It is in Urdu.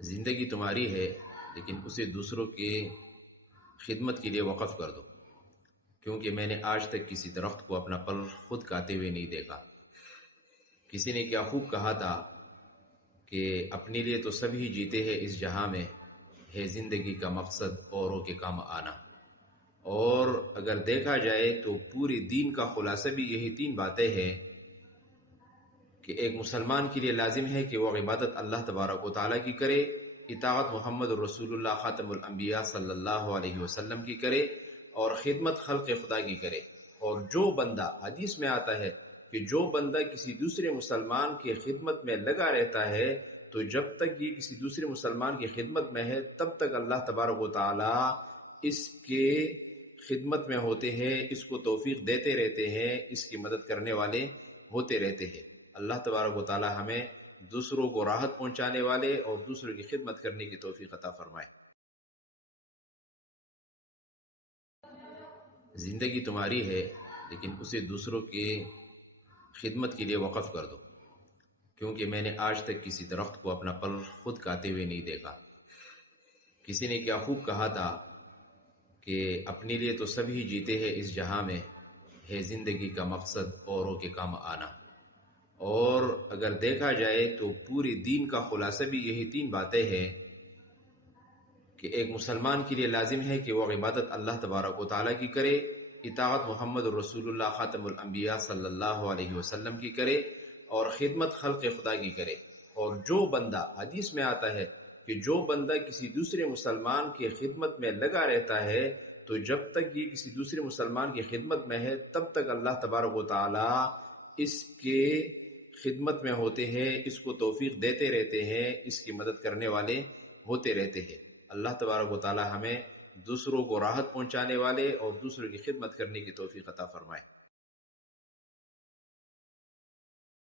زندگی تمہاری ہے لیکن اسے دوسروں کی خدمت کے لیے وقف کر دو، کیونکہ میں نے آج تک کسی درخت کو اپنا پھل خود کھاتے ہوئے نہیں دیکھا۔ کسی نے کیا خوب کہا تھا کہ اپنے لیے تو سبھی جیتے ہیں اس جہاں میں، ہے زندگی کا مقصد اوروں کے کام آنا۔ اور اگر دیکھا جائے تو پورے دین کا خلاصہ بھی یہی تین باتیں ہیں کہ ایک مسلمان کے لیے لازم ہے کہ وہ عبادت اللہ تبارک و تعالیٰ کی کرے، اطاعت محمد رسول اللہ خاتم الانبیاء صلی اللہ علیہ وسلم کی کرے، اور خدمت خلق خدا کی کرے۔ اور جو بندہ، حدیث میں آتا ہے کہ جو بندہ کسی دوسرے مسلمان کی خدمت میں لگا رہتا ہے تو جب تک یہ کسی دوسرے مسلمان کی خدمت میں ہے تب تک اللہ تبارک و تعالیٰ اس کے خدمت میں ہوتے ہیں، اس کو توفیق دیتے رہتے ہیں، اس کی مدد کرنے والے ہوتے رہتے ہیں۔ اللہ تبارک و تعالی ہمیں دوسروں کو راحت پہنچانے والے اور دوسروں کی خدمت کرنے کی توفیق عطا فرمائے۔ زندگی تمہاری ہے لیکن اسے دوسروں کی خدمت کے لیے وقف کر دو، کیونکہ میں نے آج تک کسی درخت کو اپنا پھل خود کھاتے ہوئے نہیں دیکھا۔ کسی نے کیا خوب کہا تھا کہ اپنے لیے تو سبھی جیتے ہیں اس جہاں میں، ہے زندگی کا مقصد اوروں کے کام آنا۔ اور اگر دیکھا جائے تو پورے دین کا خلاصہ بھی یہی تین باتیں ہیں کہ ایک مسلمان کے لیے لازم ہے کہ وہ عبادت اللہ تبارک و تعالیٰ کی کرے، اطاعت محمد رسول اللہ خاتم الانبیاء صلی اللہ علیہ وسلم کی کرے، اور خدمت خلق خدا کی کرے۔ اور جو بندہ، حدیث میں آتا ہے کہ جو بندہ کسی دوسرے مسلمان کی خدمت میں لگا رہتا ہے تو جب تک یہ کسی دوسرے مسلمان کی خدمت میں ہے تب تک اللہ تبارک و تعالی اس کے خدمت میں ہوتے ہیں، اس کو توفیق دیتے رہتے ہیں، اس کی مدد کرنے والے ہوتے رہتے ہیں۔ اللہ تبارک و تعالی ہمیں دوسروں کو راحت پہنچانے والے اور دوسروں کی خدمت کرنے کی توفیق عطا فرمائے۔